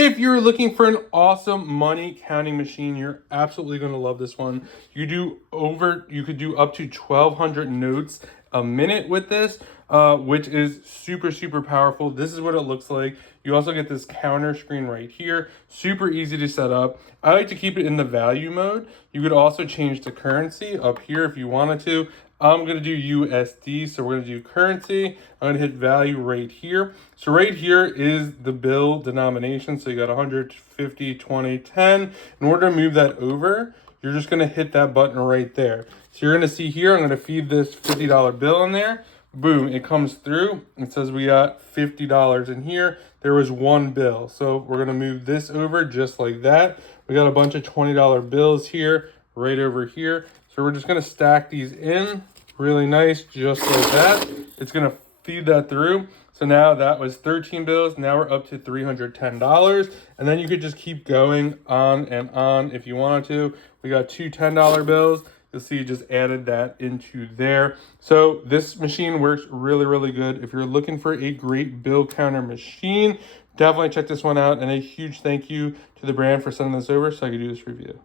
If you're looking for an awesome money counting machine, you're absolutely going to love this one. You could do up to 1,200 notes a minute with this, which is super, super powerful. This is what it looks like. You also get this counter screen right here. Super easy to set up. I like to keep it in the value mode. You could also change the currency up here if you wanted to. I'm going to do USD, so we're going to do currency. I'm going to hit value right here. So right here is the bill denomination. So you got 150, 20, 10. In order to move that over, you're just going to hit that button right there. So you're going to see here, I'm going to feed this $50 bill in there. Boom, it comes through. It says we got $50 in here. There was one bill. So we're going to move this over just like that. We got a bunch of $20 bills here, right over here. So we're just going to stack these in really nice, just like that. It's going to feed that through. So now that was 13 bills. Now we're up to $310. And then you could just keep going on and on if you wanted to. We got two $10 bills. You'll see you just added that into there. So this machine works really, really good. If you're looking for a great bill counter machine, definitely check this one out. And a huge thank you to the brand for sending this over so I could do this review.